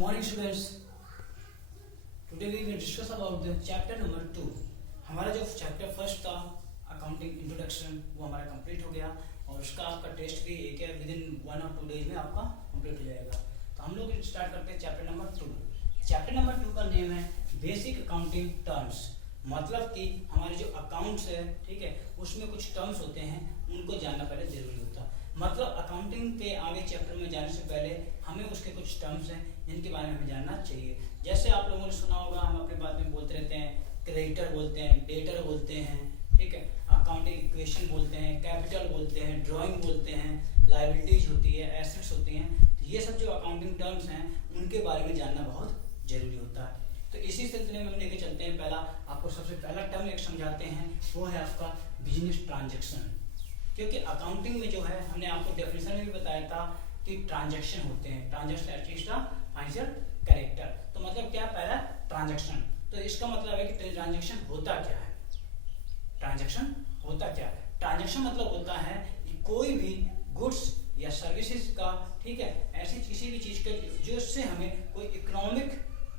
morning students. Today we will discuss about the chapter number 2. हमारा जो chapter first था accounting introduction वो हमारा कंप्लीट हो गया और उसका आपका टेस्ट भी एक है विद इन 1 और 2 डेज में आपका कंप्लीट हो जाएगा। तो हम लोग स्टार्ट करते हैं चैप्टर नंबर 2। चैप्टर नंबर 2 का नेम है बेसिक अकाउंटिंग टर्म्स। मतलब कि हमारे जो अकाउंट्स है, ठीक है, उसमें कुछ टर्म्स होते हैं, उनको जानना पहले जरूरी होता है। मतलब अकाउंटिंग के आगे चैप्टर में जाने से पहले हमें उसके कुछ टर्म्स हैं जिनके बारे में हमें जानना चाहिए। जैसे आप लोगों ने सुना होगा, हम अपने बात में बोलते रहते हैं, क्रेडिटर बोलते हैं, डेटर बोलते हैं, ठीक है, अकाउंटिंग इक्वेशन बोलते हैं, कैपिटल बोलते हैं, ड्राइंग बोलते हैं, लायबिलिटीज होती है, एसेट्स होती हैं। तो ये सब जो अकाउंटिंग टर्म्स हैं उनके बारे में जानना बहुत जरूरी होता है। तो इसी सिलसिले में हम लेके चलते हैं। पहला आपको सबसे पहला टर्म एक समझाते हैं, वो है आपका बिजनेस ट्रांजैक्शन। क्योंकि अकाउंटिंग में जो है हमने आपको डेफिनेशन में भी बताया था कि ट्रांजैक्शन होते हैं, ट्रांजैक्शन एटलीस्ट फाइनेंशियल कैरेक्टर। तो मतलब क्या, पहला ट्रांजैक्शन। तो इसका मतलब है कि ट्रांजैक्शन होता क्या है। ट्रांजैक्शन होता क्या है? ट्रांजैक्शन मतलब होता है कि कोई भी गुड्स या सर्विसेज का, ठीक है, ऐसी किसी भी चीज का जिससे हमें कोई इकोनॉमिक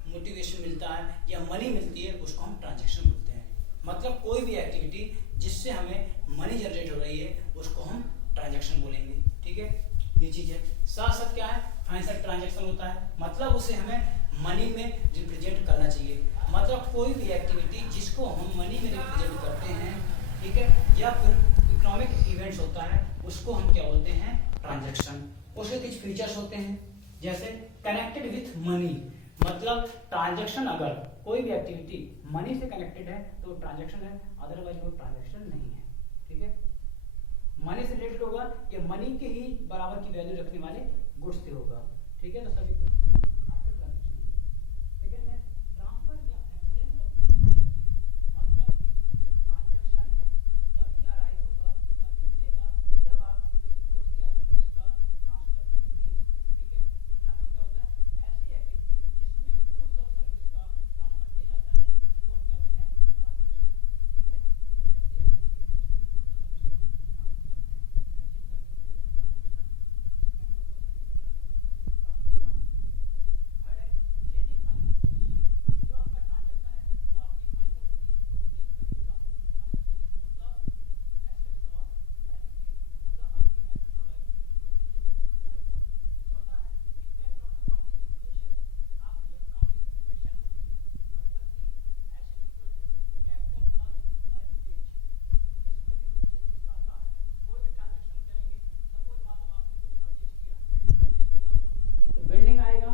मोटिवेशन मिलता है या मनी मिलती है, उसको हम ट्रांजैक्शन बोलते हैं। मतलब कोई भी एक्टिविटी जिससे हमें मनी जनरेट हो रही है उसको हम ट्रांजैक्शन बोलेंगे, ठीक है, ये चीज है। साथ साथ क्या है, फाइनेंशियल ट्रांजैक्शन होता है, मतलब उसे हमें मनी में रिप्रेजेंट करना चाहिए। मतलब कोई भी एक्टिविटी जिसको हम मनी में रिप्रेजेंट करते हैं, ठीक है, या फिर इकोनॉमिक इवेंट्स होता है, उसको हम क्या बोलते हैं, ट्रांजैक्शन। उसके कुछ फीचर्स होते हैं, जैसे कनेक्टेड विथ मनी। मतलब ट्रांजैक्शन अगर कोई भी एक्टिविटी मनी से कनेक्टेड है तो ट्रांजैक्शन है, अदरवाइज वो ट्रांजैक्शन नहीं है, ठीक है। मनी से रिलेटेड होगा या मनी के ही बराबर की वैल्यू रखने वाले गुड्स से होगा, ठीक है, तो सभी गुड्स आपके ट्रांजैक्शन होंगे। सेकंड है ट्रांसफर या एक्सचेंज ऑफ गुड्स। मतलब कि जो ट्रांजैक्शन है वो तभी अराइज होगा, तभी मिलेगा जब आप किसी गुड्स या सर्विस का ट्रांसफर करेंगे, ठीक है। तो ट्रांसफर क्या होता है, ऐसी एक्टिविटी जिसमें गुड्स और सर्विस का ट्रांसफर किया जाता है उसको हम क्या बोलते हैं, ट्रांजैक्शन, ठीक है। तो ऐसी एक्टिविटी जिसमें गुड्स और सर्विस का ट्रांसफर करते हैं, एक्सचेंज करते हैं, उसको बोलते हैं ट्रांजैक्शन। और जिसमें गुड्स और सर्विस का ट्रांसफर होना। थर्ड है चेंज इन फाइनेंशियल पोजीशन। जो आपका ट्रांजैक्शन है वो आपकी फाइनेंशियल पोजीशन को भी चेंज कर देगा। फाइनेंशियल पोजीशन मतलब एसेट्स और लायबिलिटी, मतलब आपके एसेट्स और लायबिलिटी में कोई चेंजेस लाएगा। चौथा है इफेक्ट ऑन अकाउंटिंग इक्वेशन। आपकी जो अकाउंटिंग इक्वेशन होती है, मतलब कि asset equal to capital plus liabilities, इसमें भी कुछ चेंजेस लाता है। कोई भी ट्रांजैक्शन करेंगे, सपोज मान लो आपने कुछ परचेज किया, बिल्डिंग परचेज की मान लो, तो बिल्डिंग आएगा,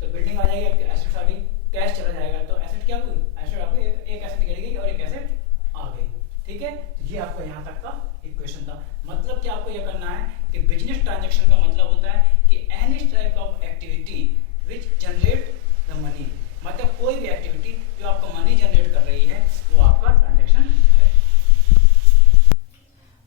तो बिल्डिंग आ जाएगी, आपके एसेट्स आ गई, कैश चला जाएगा, तो एसेट क्या हुई, एसेट आपको एक एसेट गिरेगी और एक एसेट आ गई, ठीक है। तो ये आपको यहाँ तक का इक्वेशन था। मतलब कि आपको ये करना है कि बिजनेस ट्रांजैक्शन का मतलब होता है कि any type of activity which generate the money. मतलब कोई भी एक्टिविटी जो आपको मनी जनरेट कर रही है वो आपका ट्रांजैक्शन है।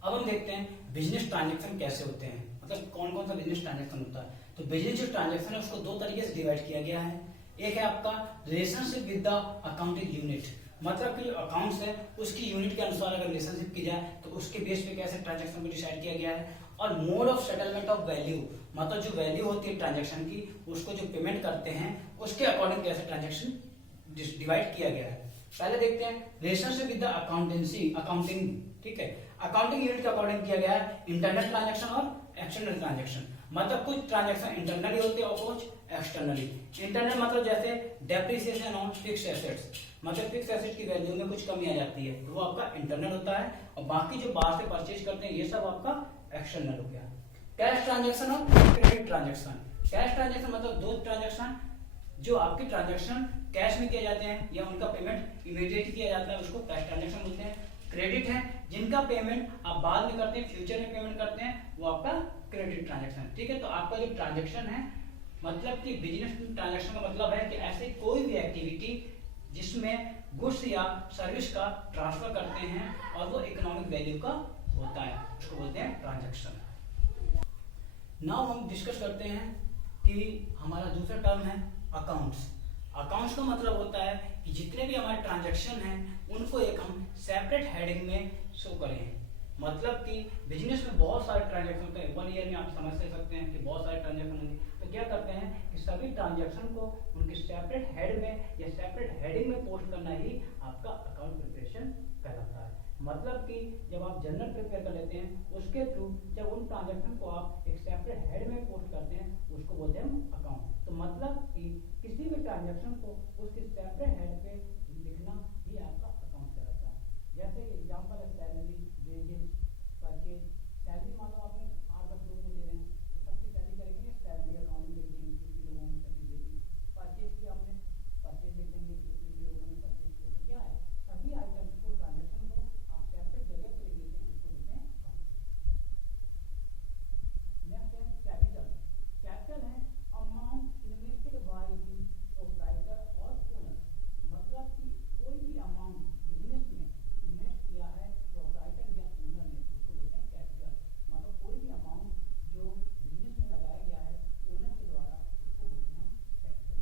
अब हम देखते हैं बिजनेस ट्रांजैक्शन कैसे होते हैं, मतलब कौन कौन सा बिजनेस ट्रांजैक्शन होता है। तो बिजनेस जो ट्रांजैक्शन है उसको दो तरीके से डिवाइड किया गया है। एक है आपका relationship with the accounting unit. मतलब कि जो अकाउंट्स है उसकी यूनिट के अनुसार अगर रिलेशनशिप की जाए तो उसके बेस पे कैसे ट्रांजैक्शन को डिसाइड किया गया है। और mode of settlement of value, मतलब जो वैल्यू होती है ट्रांजैक्शन की, उसको जो पेमेंट करते हैं उसके अकॉर्डिंग कैसे ट्रांजैक्शन डिवाइड किया गया है। पहले देखते हैं relationship with the accountancy, accounting, ठीक है, अकाउंटिंग यूनिट के अकॉर्डिंग किया गया है इंटरनल ट्रांजैक्शन और एक्सटर्नल ट्रांजैक्शन। मतलब कुछ ट्रांजैक्शन इंटरनली होते हैं और कुछ एक्सटर्नली। इंटरनल मतलब जैसे डेप्रिसिएशन ऑन फिक्स एसेट्स, मतलब फिक्स एसेट की वैल्यू में कुछ कमी आ जाती है तो वो आपका इंटरनल होता है। और बाकी जो बाहर से परचेज करते हैं ये सब आपका एक्सटर्नल हो गया। कैश ट्रांजैक्शन और क्रेडिट ट्रांजैक्शन। कैश ट्रांजैक्शन मतलब दो ट्रांजैक्शन जो आपके ट्रांजैक्शन कैश में किए जाते हैं या उनका पेमेंट इमीडिएट किया जाता है, उसको कैश ट्रांजैक्शन बोलते हैं। क्रेडिट है जिनका पेमेंट आप बाद में करते हैं, फ्यूचर में पेमेंट करते हैं, वो आपका क्रेडिट ट्रांजैक्शन, ठीक है। तो आपका जो ट्रांजैक्शन है, मतलब कि बिजनेस ट्रांजैक्शन का मतलब है कि ऐसे कोई भी एक्टिविटी जिसमें गुड्स या सर्विस का ट्रांसफर करते हैं और वो इकोनॉमिक वैल्यू का होता है, उसको बोलते हैं ट्रांजैक्शन। नाउ हम डिस्कस करते हैं कि हमारा दूसरा टर्म है अकाउंट्स। अकाउंट्स का मतलब होता है कि जितने भी हमारे ट्रांजैक्शन हैं उनको एक हम सेपरेट हेडिंग में शो करें। मतलब कि बिजनेस में बहुत सारे ट्रांजैक्शन होते हैं, 1 ईयर में आप समझ सकते हैं कि बहुत सारे ट्रांजैक्शन होंगे। तो क्या करते हैं कि सभी ट्रांजैक्शन को उनके सेपरेट हेड में या सेपरेट हेडिंग में पोस्ट करना ही आपका अकाउंट प्रिपरेशन कहलाता है। मतलब कि जब आप जर्नल प्रिपेयर कर लेते हैं उसके थ्रू जब उन ट्रांजैक्शन को आप एक सेपरेट हेड में पोस्ट करते हैं उसको बोलते हैं हम अकाउंट। तो मतलब कि किसी भी ट्रांजैक्शन को उसके सेपरेट हेड पे लिखना ही आपका अकाउंट कहलाता है। जैसे एग्जांपल है सैलरी, वेजेस, परचेज। सैलरी मान लो आपने 8-10 लोगों को दे रहे हैं तो सबकी सैलरी करेंगे सैलरी अकाउंट में लिख देंगे कितने लोगों ने सैलरी दे दी। परचेज की हमने परचेज लिख देंगे कितने लोगों ने परचेज किया। तो क्या है, सभी आइटम्स को ट्रांजैक्शन को आप सेपरेट जगह पे लिख देते हैं, उसको बोलते हैं अकाउंट। नेक्स्ट है कैपिटल। कैपिटल है amount invested by the proprietor और ओनर। मतलब कि कोई भी अमाउंट बिजनेस में इन्वेस्ट किया है प्रोप्राइटर या ओनर ने, उसको बोलते हैं कैपिटल। मतलब कोई भी अमाउंट जो बिजनेस में लगाया गया है ओनर के द्वारा, उसको बोलते हैं कैपिटल।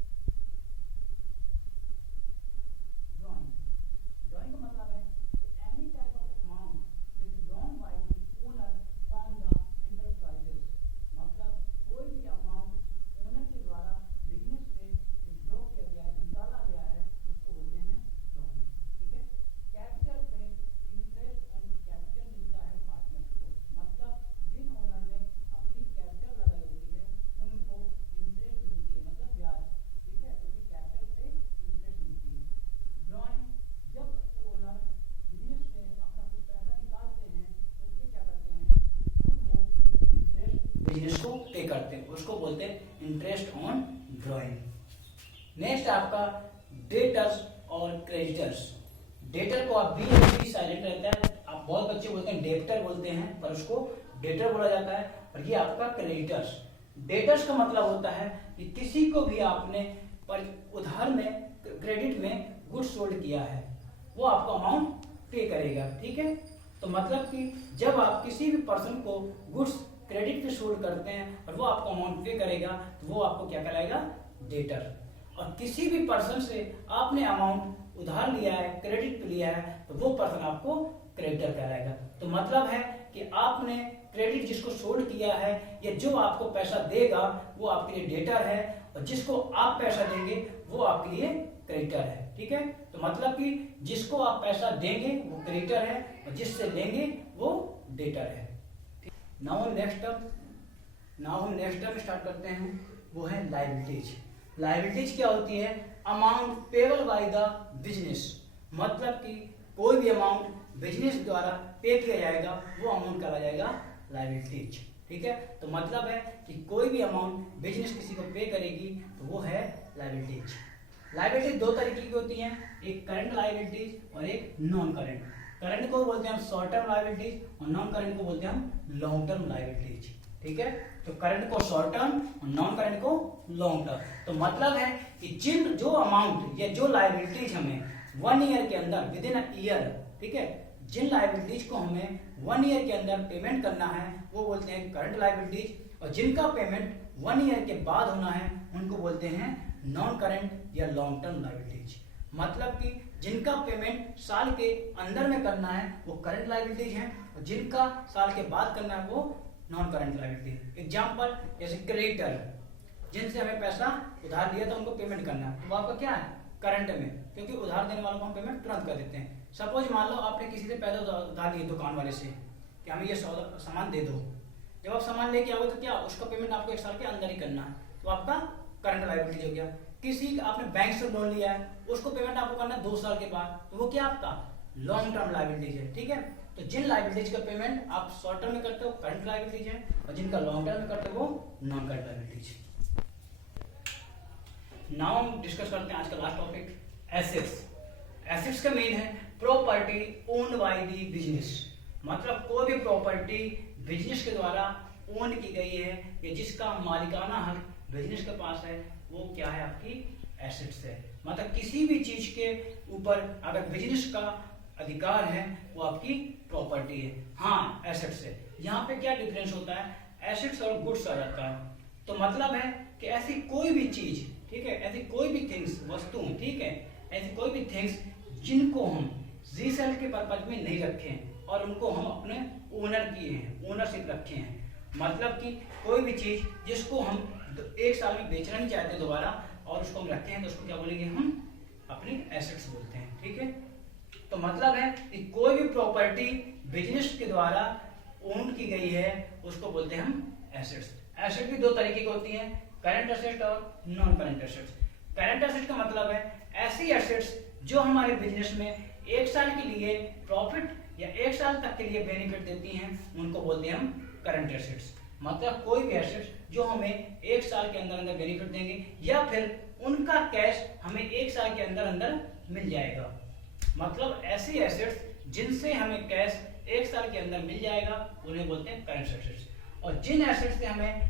ड्राइंग। ड्राइंग का मतलब है कि any type of amount withdrawn by the owner from the enterprises. मतलब कोई भी अमाउंट ओनर के द्वारा बिजनेस से विथड्रॉ किया गया है, निकाला गया है, उसको बोलते हैं ड्राइंग। ठीक है। कैपिटल पे इंटरेस्ट ऑन कैपिटल मिलता है पार्टनर्स को। मतलब जिन ओनर ने अपनी कैपिटल लगाई होती है उनको इंटरेस्ट मिलती है, मतलब ब्याज। ठीक है, उनकी कैपिटल पे इंटरेस्ट मिलती है। ड्राइंग, जब ओनर बिजनेस से अपना कुछ पैसा निकालते हैं तो उससे क्या करते हैं, खुद वो इंटरेस्ट बिजनेस को पे करते हैं, उसको बोलते हैं इंटरेस्ट ऑन ड्राइंग। नेक्स्ट आपका डेटर्स और क्रेडिटर्स। डेटर को आप बी साइलेंट रहता है, आप बहुत बच्चे बोलते हैं डेब्टर बोलते हैं, पर उसको डेटर बोला जाता है। और ये आपका क्रेडिटर्स। डेटर्स का मतलब होता है कि किसी को भी आपने उधार में क्रेडिट में गुड्स सोल्ड किया है, वो आपको अमाउंट पे करेगा। ठीक है। तो मतलब कि जब आप किसी भी पर्सन को गुड्स क्रेडिट पे सोल्ड करते हैं और वो आपको अमाउंट पे करेगा तो वो आपको क्या कहलाएगा, डेटर। और किसी भी पर्सन से आपने अमाउंट उधार लिया है, क्रेडिट पे लिया है, तो वो पर्सन आपको क्रेडिटर कहलाएगा। तो मतलब है कि आपने क्रेडिट जिसको सोल्ड किया है या जो आपको पैसा देगा वो आपके लिए डेटर है, और जिसको आप पैसा देंगे वो आपके लिए क्रेडिटर है। ठीक है। तो मतलब कि जिसको आप पैसा देंगे वो क्रेडिटर है और जिससे लेंगे वो डेटर है। नाउ नेक्स्ट टर्म स्टार्ट करते हैं, वो है लायबिलिटीज। लायबिलिटीज क्या होती है, amount payable by the business. मतलब कि कोई भी अमाउंट बिजनेस द्वारा पे किया जाएगा वो अमाउंट कहा जाएगा लायबिलिटीज। ठीक है। तो मतलब है कि कोई भी अमाउंट बिजनेस किसी को पे करेगी तो वो है लायबिलिटीज। लायबिलिटीज दो तरीके की होती हैं, एक करंट लायबिलिटीज और एक नॉन करंट। करंट को बोलते हैं हम शॉर्ट टर्म लायबिलिटीज और नॉन करंट को बोलते हैं हम लॉन्ग टर्म लायबिलिटीज। ठीक है। तो करंट को शॉर्ट टर्म और नॉन करंट को लॉन्ग टर्म। तो मतलब है कि जो अमाउंट या जो लायबिलिटीज हमें 1 ईयर के अंदर, विद इन अ ईयर, ठीक है, जिन लायबिलिटीज को हमें 1 ईयर के अंदर पेमेंट करना है वो बोलते हैं करंट लायबिलिटीज, और जिनका पेमेंट 1 ईयर के बाद होना है उनको बोलते हैं नॉन करंट या लॉन्ग टर्म लायबिलिटीज। मतलब कि जिनका पेमेंट साल के अंदर में करना है वो करंट लायबिलिटीज हैं, और जिनका साल के बाद करना है वो नॉन करंट लायबिलिटी। एग्जांपल जैसे क्रेडिटर, जिनसे हमें पैसा उधार लिया था उनको पेमेंट करना है, तो वो आपका क्या है, करंट में, क्योंकि उधार देने वालों को हम पेमेंट तुरंत कर देते हैं। सपोज मान लो आपने किसी से पैसा उधार लिए दुकान वाले से कि हमें ये सामान दे दो, जब आप सामान लेके आओगे तो क्या उसका पेमेंट आपको 1 साल के अंदर ही करना है, तो आपका करंट लायबिलिटी हो गया। किसी आपने बैंक से लोन लिया है उसको पेमेंट आपको करना है 2 साल के बाद, तो वो क्या आपका लॉन्ग टर्म लायबिलिटीज है। ठीक है। तो जिन लायबिलिटीज का पेमेंट आप शॉर्ट टर्म में करते हो करंट लायबिलिटीज है, और जिनका लॉन्ग टर्म में करते हो वो नॉन करंट लायबिलिटीज। नाउ हम डिस्कस करते हैं आज का लास्ट टॉपिक, एसेट्स। एसेट्स का मेन है property owned by the business. मतलब कोई भी प्रॉपर्टी बिजनेस के द्वारा ओन की गई है या जिसका मालिकाना हक बिजनेस के पास है वो क्या है, आपकी एसेट्स है। मतलब किसी भी चीज के ऊपर अगर बिजनेस का अधिकार है वो आपकी प्रॉपर्टी है, हाँ एसेट्स है। यहाँ पे क्या डिफरेंस होता है, एसेट्स और गुड्स आ जाता है। तो मतलब है कि ऐसी कोई भी चीज, ठीक है, ऐसी कोई भी थिंग्स, वस्तु, ठीक है, ऐसी कोई भी थिंग्स जिनको हम रीसेल के पर्पज में नहीं रखे हैं और उनको हम अपने ओनर किए हैं, ओनरशिप रखे हैं। मतलब कि कोई भी चीज जिसको हम तो 1 साल में बेचना नहीं चाहते दोबारा और उसको हम रखते हैं तो उसको क्या बोलेंगे, हम अपनी एसेट्स बोलते हैं। ठीक है, तो मतलब है कि कोई भी प्रॉपर्टी बिजनेस के द्वारा ओन की गई है उसको बोलते हैं हम एसेट्स। एसेट भी दो तरीके की होती हैं, करंट एसेट और non current assets. Current asset का मतलब है ऐसी एसेट्स जो हमारे बिजनेस में 1 साल के लिए प्रॉफिट या 1 साल तक के लिए बेनिफिट देती हैं, उनको बोलते हैं हम करंट एसेट्स। मतलब कोई भी एसेट्स जो हमें 1 साल के अंदर अंदर बेनिफिट देंगे या फिर उनका कैश हमें 1 साल के अंदर अंदर मिल जाएगा। मतलब ऐसी एसेट्स जिनसे हमें कैश 1 साल के अंदर मिल जाएगा उन्हें बोलते हैं करंट एसेट्स। और जिन एसेट्स से हमें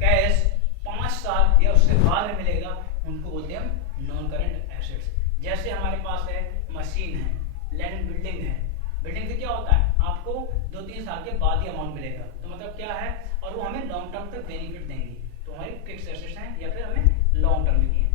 कैश 5 साल या उससे बाद में मिलेगा उनको बोलते हैं हम नॉन करंट एसेट्स। जैसे हमारे पास है मशीन है, लैंड बिल्डिंग है। बिल्डिंग से क्या होता है, आपको 2-3 साल के बाद ही अमाउंट मिलेगा, तो मतलब क्या है, और वो हमें लॉन्ग टर्म तक बेनिफिट देंगी, तो हमारी फिक्स एसेट्स हैं या फिर हमें लॉन्ग टर्म की हैं।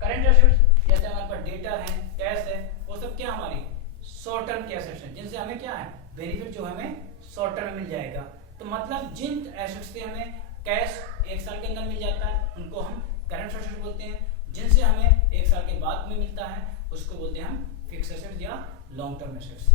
करंट एसेट्स जैसे हमारे पास डेटा है, कैश है, वो सब क्या हमारी शॉर्ट टर्म की एसेट्स हैं जिनसे हमें क्या है बेनिफिट जो हमें शॉर्ट टर्म में मिल जाएगा। तो मतलब जिन एसेट्स से हमें कैश 1 साल के अंदर मिल जाता है उनको हम करंट एसेट्स बोलते हैं। जिनसे हमें 1 साल के बाद में मिलता है उसको बोलते हैं हम फिक्स एसेट्स या लॉन्ग टर्म एसेट्स।